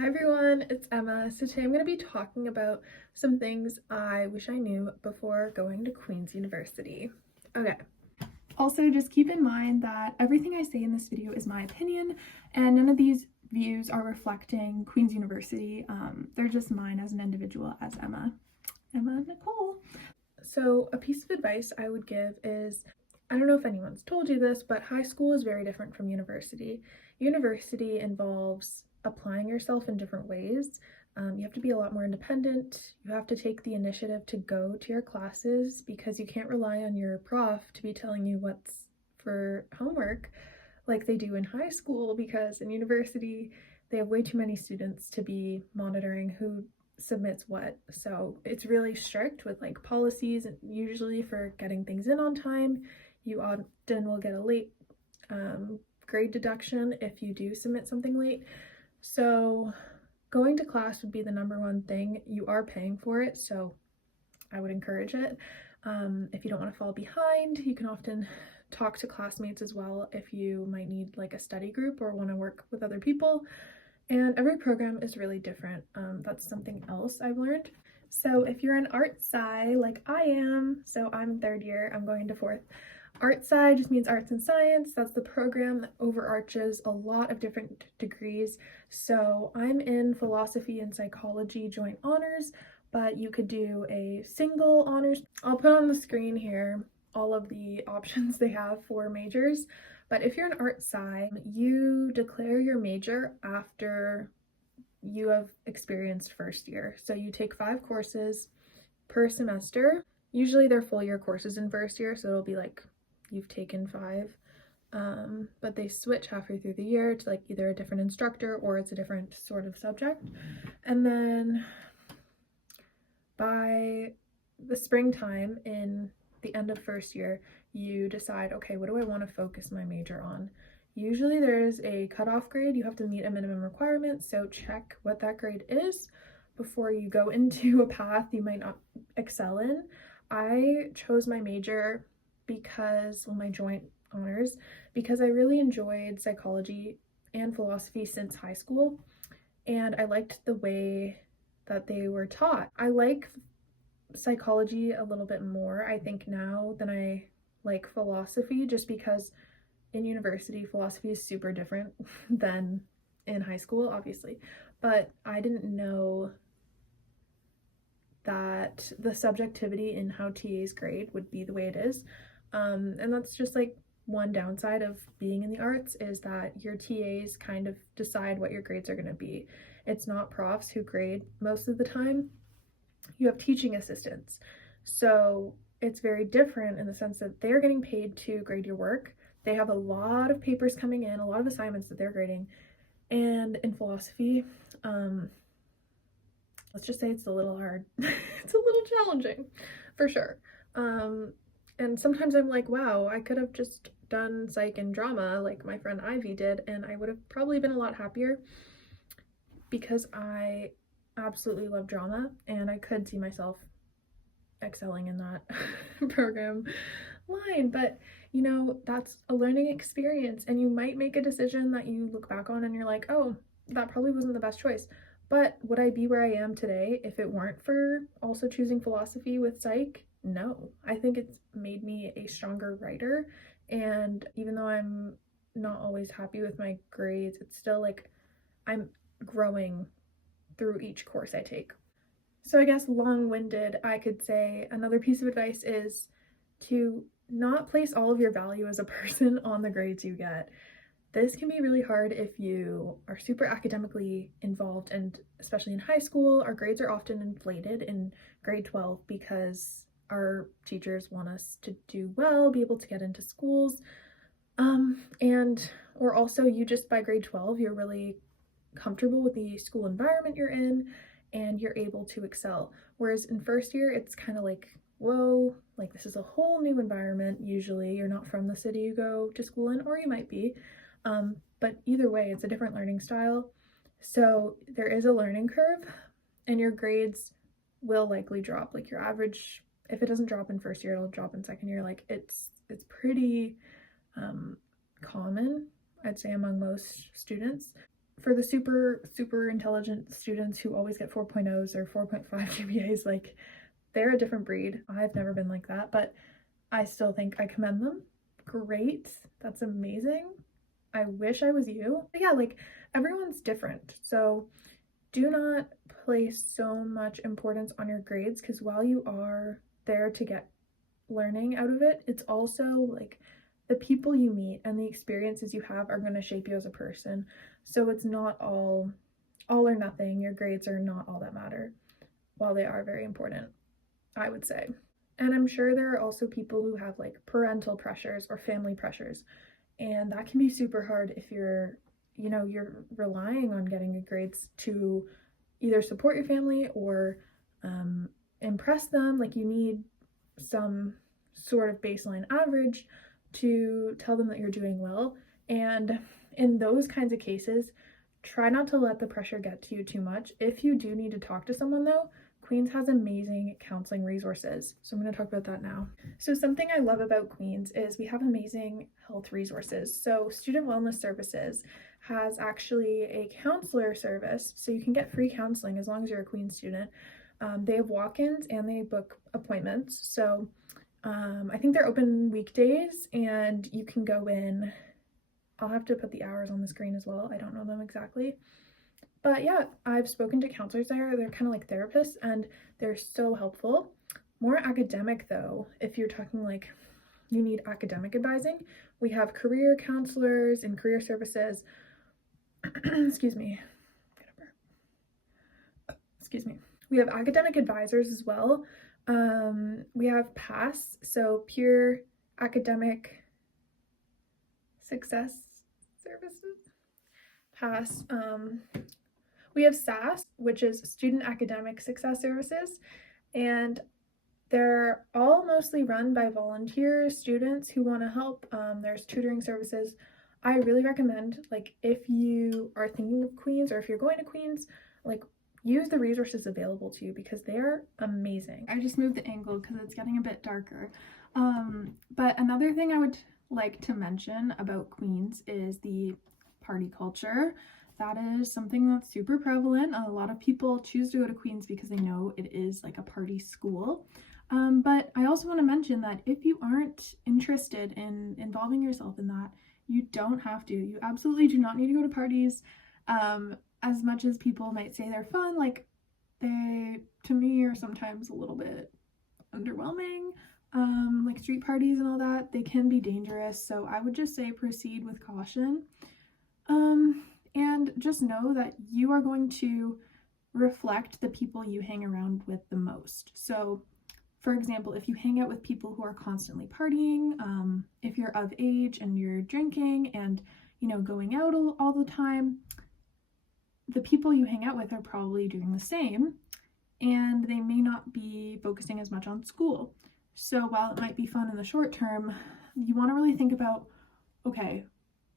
Hi everyone, it's Emma. So today I'm going to be talking about some things I wish I knew before going to Queen's University. Okay. Also, just keep in mind that everything I say in this video is my opinion, and none of these views are reflecting Queen's University. They're just mine as an individual, as Emma Nicole. So a piece of advice I would give is, I don't know if anyone's told you this, but high school is very different from university. University involves applying yourself in different ways. You have to be a lot more independent. You have to take the initiative to go to your classes because you can't rely on your prof to be telling you what's for homework like they do in high school, because in university they have way too many students to be monitoring who submits what. So it's really strict with like policies, and usually for getting things in on time. You often will get a late grade deduction if you do submit something late. So going to class would be the number one thing. You are paying for it, so I would encourage it. If you don't want to fall behind, you can often talk to classmates as well if you might need like a study group or want to work with other people. And every program is really different. That's something else I've learned. So if you're an art sci like I am, so I'm third year, I'm going to fourth. Art sci just means arts and science. That's the program that overarches a lot of different degrees. So I'm in philosophy and psychology joint honors, but you could do a single honors. I'll put on the screen here all of the options they have for majors. But if you're an art sci, you declare your major after you have experienced first year. So you take 5 courses per semester. Usually they're full year courses in first year, so it'll be like you've taken 5. But they switch halfway through the year to like either a different instructor or it's a different sort of subject. And then by the springtime, in the end of first year, you decide, okay, what do I want to focus my major on? Usually there's a cutoff grade. You have to meet a minimum requirement, so check what that grade is before you go into a path you might not excel in. I chose my major because, well, my joint honors, because I really enjoyed psychology and philosophy since high school, and I liked the way that they were taught. I like psychology a little bit more, I think, now than I like philosophy, just because in university philosophy is super different than in high school, obviously. But I didn't know that the subjectivity in how TAs grade would be the way it is. And that's just like one downside of being in the arts, is that your TAs kind of decide what your grades are going to be. It's not profs who grade most of the time. You have teaching assistants. So it's very different in the sense that they're getting paid to grade your work. They have a lot of papers coming in, a lot of assignments that they're grading. And in philosophy, let's just say it's a little hard. It's a little challenging, for sure. And sometimes I'm like, wow, I could have just done psych and drama like my friend Ivy did, and I would have probably been a lot happier, because I absolutely love drama and I could see myself excelling in that program line. But you know, that's a learning experience, and you might make a decision that you look back on and you're like, oh, that probably wasn't the best choice. But would I be where I am today if it weren't for also choosing philosophy with psych? No. I think it's made me a stronger writer, and even though I'm not always happy with my grades, it's still like I'm growing through each course I take. So I guess long-winded, I could say another piece of advice is to not place all of your value as a person on the grades you get. This can be really hard if you are super academically involved, and especially in high school, our grades are often inflated in grade 12 because our teachers want us to do well, be able to get into schools. Or also you just by grade 12, you're really comfortable with the school environment you're in and you're able to excel. Whereas in first year, it's kind of like, whoa, like this is a whole new environment. Usually you're not from the city you go to school in, or you might be. But either way, it's a different learning style. So there is a learning curve, and your grades will likely drop. Like your average, if it doesn't drop in first year, it'll drop in second year. Like it's pretty common, I'd say, among most students. for the super intelligent students who always get 4.0s or 4.5 GPAs, like they're a different breed. I've never been like that, but I still think I commend them. Great, that's amazing. I wish I was you. But yeah, like everyone's different, so do not place so much importance on your grades, because while you are there to get learning out of it, it's also like the people you meet and the experiences you have are going to shape you as a person. So it's not all or nothing. Your grades are not all that matter, while they are very important, I would say. And I'm sure there are also people who have like parental pressures or family pressures, and that can be super hard if you're you're relying on getting good grades to either support your family or impress them. Like you need some sort of baseline average to tell them that you're doing well. And in those kinds of cases, try not to let the pressure get to you too much. If you do need to talk to someone though, Queen's has amazing counseling resources. So I'm going to talk about that now. So something I love about Queen's is we have amazing health resources. So Student Wellness Services has actually a counselor service. So you can get free counseling as long as you're a Queen's student. They have walk-ins and they book appointments. So I think they're open weekdays and you can go in. I'll have to put the hours on the screen as well. I don't know them exactly. But yeah, I've spoken to counselors there. They're kind of like therapists and they're so helpful. More academic though, if you're talking like you need academic advising, we have career counselors and career services. Excuse me. We have academic advisors as well. We have PASS, so Peer Academic Success Services. PASS. We have SAS, which is Student Academic Success Services, and they're all mostly run by volunteer students who want to help. There's tutoring services. I really recommend, like, if you are thinking of Queen's or if you're going to Queen's, like, use the resources available to you because they're amazing. I just moved the angle because it's getting a bit darker. But another thing I would like to mention about Queen's is the party culture. That is something that's super prevalent. A lot of people choose to go to Queen's because they know it is like a party school. But I also want to mention that if you aren't interested in involving yourself in that, you don't have to. You absolutely do not need to go to parties. As much as people might say they're fun, like they, to me, are sometimes a little bit underwhelming. Like street parties and all that, they can be dangerous. So I would just say proceed with caution. And just know that you are going to reflect the people you hang around with the most. So for example, if you hang out with people who are constantly partying, if you're of age and you're drinking and, going out all the time, the people you hang out with are probably doing the same, and they may not be focusing as much on school. So while it might be fun in the short term, you want to really think about, okay,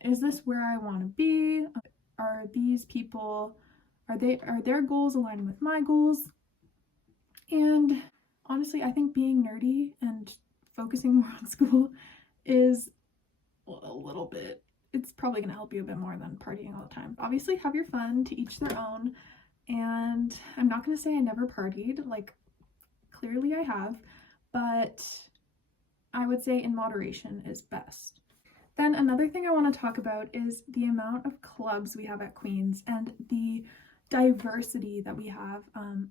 is this where I want to be? Are these people, are their goals aligning with my goals? And honestly, I think being nerdy and focusing more on school is a little bit, it's probably going to help you a bit more than partying all the time. Obviously, have your fun, to each their own. And I'm not going to say I never partied, like clearly I have, but I would say in moderation is best. Then another thing I want to talk about is the amount of clubs we have at Queen's and the diversity that we have.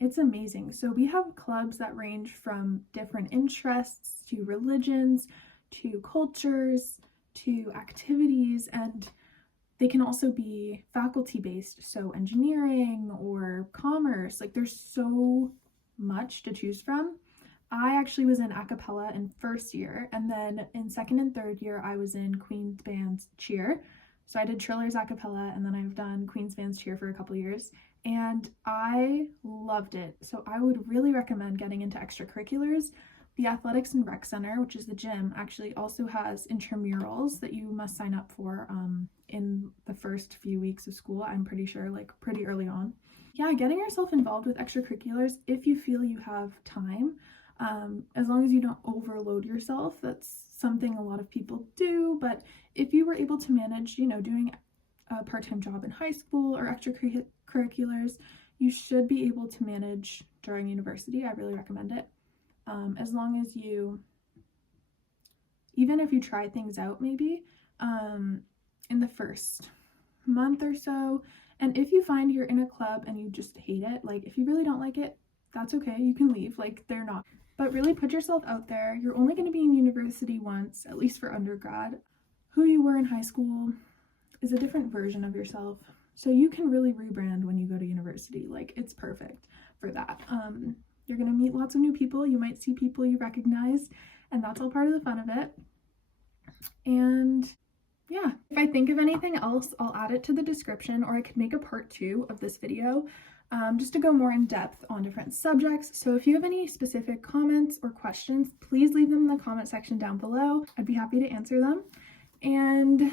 It's amazing. So we have clubs that range from different interests to religions to cultures to activities, and they can also be faculty based, so engineering or commerce. Like there's so much to choose from. I actually was in a cappella in first year, and then in second and third year I was in Queen's Band's cheer. So I did Trillers a cappella, and then I've done Queen's Band's cheer for a couple years, and I loved it. So I would really recommend getting into extracurriculars. The Athletics and Rec Center, which is the gym, actually also has intramurals that you must sign up for in the first few weeks of school. I'm pretty sure, like pretty early on. Yeah, getting yourself involved with extracurriculars if you feel you have time. As long as you don't overload yourself. That's something a lot of people do, but if you were able to manage, doing a part-time job in high school or extracurriculars, you should be able to manage during university. I really recommend it. As long as you, even if you try things out maybe in the first month or so, and if you find you're in a club and you just hate it, like if you really don't like it, that's okay, you can leave, like they're not. But really put yourself out there. You're only going to be in university once, at least for undergrad. Who you were in high school is a different version of yourself, so you can really rebrand when you go to university. Like, it's perfect for that. You're gonna meet lots of new people, you might see people you recognize, and that's all part of the fun of it. And yeah, if I think of anything else, I'll add it to the description, or I could make a part 2 of this video just to go more in depth on different subjects. So if you have any specific comments or questions, please leave them in the comment section down below. I'd be happy to answer them. And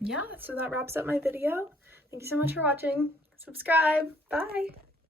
yeah, so that wraps up my video. Thank you so much for watching. Subscribe. Bye.